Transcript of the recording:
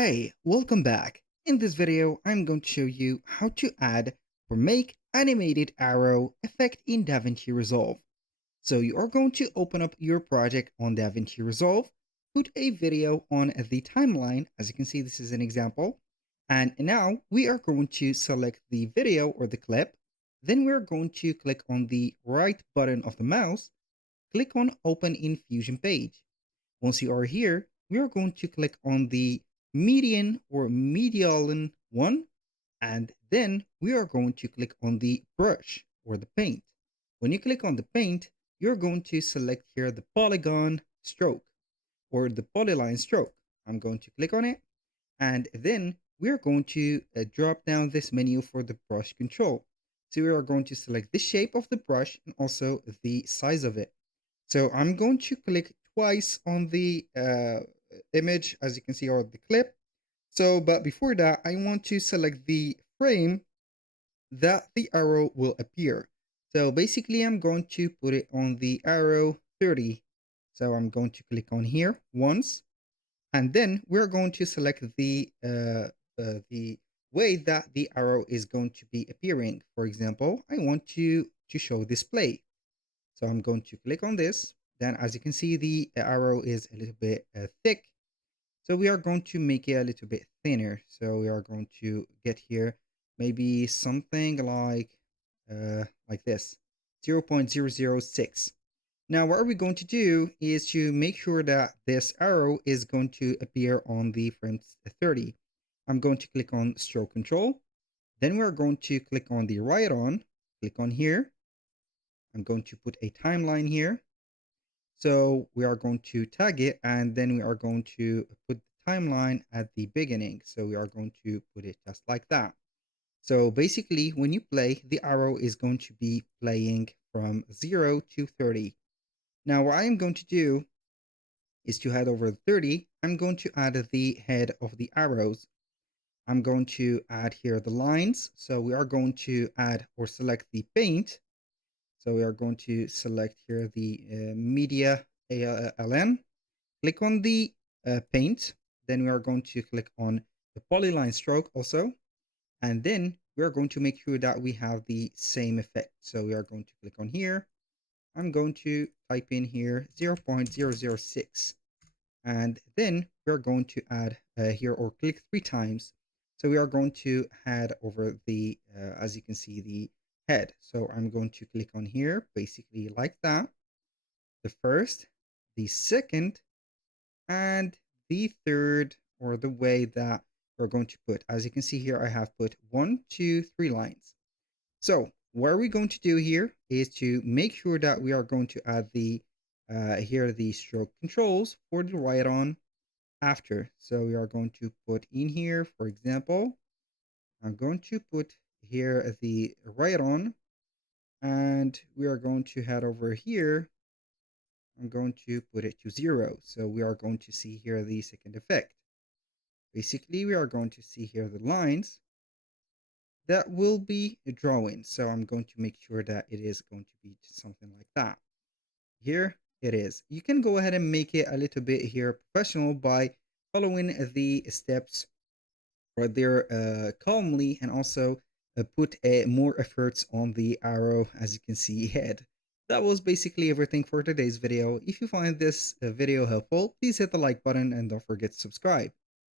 Hey, welcome back. In this video, I'm going to show you how to add or make animated arrow effect in Davinci Resolve. So you are going to open up your project on Davinci Resolve, put a video on the timeline. As you can see, this is an example. And now we are going to select the video or the clip. Then we're going to click on the right button of the mouse, click on Open in Fusion page. Once you are here, we are going to click on the median or median one, and then we are going to click on the brush or the paint. When you click on the paint, you're going to select here the polygon stroke or the polyline stroke. I'm going to click on it, and then we're going to drop down this menu for the brush control. So we are going to select the shape of the brush and also the size of it. So I'm going to click twice on the image, as you can see, or the clip. So, but before that, I want to select the frame that the arrow will appear. So basically, I'm going to put it on the arrow 30. So I'm going to click on here once, and then we're going to select the way that the arrow is going to be appearing. For example, I want to show display. So I'm going to click on this. Then as you can see, the arrow is a little bit thick. So we are going to make it a little bit thinner. So we are going to get here maybe something like this, 0.006. Now what are we going to do is to make sure that this arrow is going to appear on the frame 30. I'm going to click on stroke control. Then we're going to click on the right on, click on here. I'm going to put a timeline here. So we are going to tag it, and then we are going to put the timeline at the beginning. So we are going to put it just like that. So basically, when you play, the arrow is going to be playing from 0 to 30. Now what I am going to do is to head over 30. I'm going to add the head of the arrows. I'm going to add here the lines. So we are going to add or select the paint. So we are going to select here the media ALN, click on the paint, then we are going to click on the polyline stroke also, and then we are going to make sure that we have the same effect. So we are going to click on here. I'm going to type in here 0.006, and then we're going to add here or click 3 times. So we are going to head over the, as you can see, the head. So I'm going to click on here, basically like that. The first, the second, and the third, or the way that we're going to put. As you can see here, I have put 1, 2, 3 lines. So what are we going to do here is to make sure that we are going to add the here the stroke controls for the right on after. So we are going to put in here, for example, I'm going to put here the right on, and we are going to head over here. I'm going to put it to 0. So we are going to see here the second effect. Basically, we are going to see here the lines that will be drawing. So I'm going to make sure that it is going to be something like that. Here it is. You can go ahead and make it a little bit here professional by following the steps right there calmly, and also put more efforts on the arrow, as you can see head. That was basically everything for today's video. If you find this video helpful, please hit the like button and don't forget to subscribe.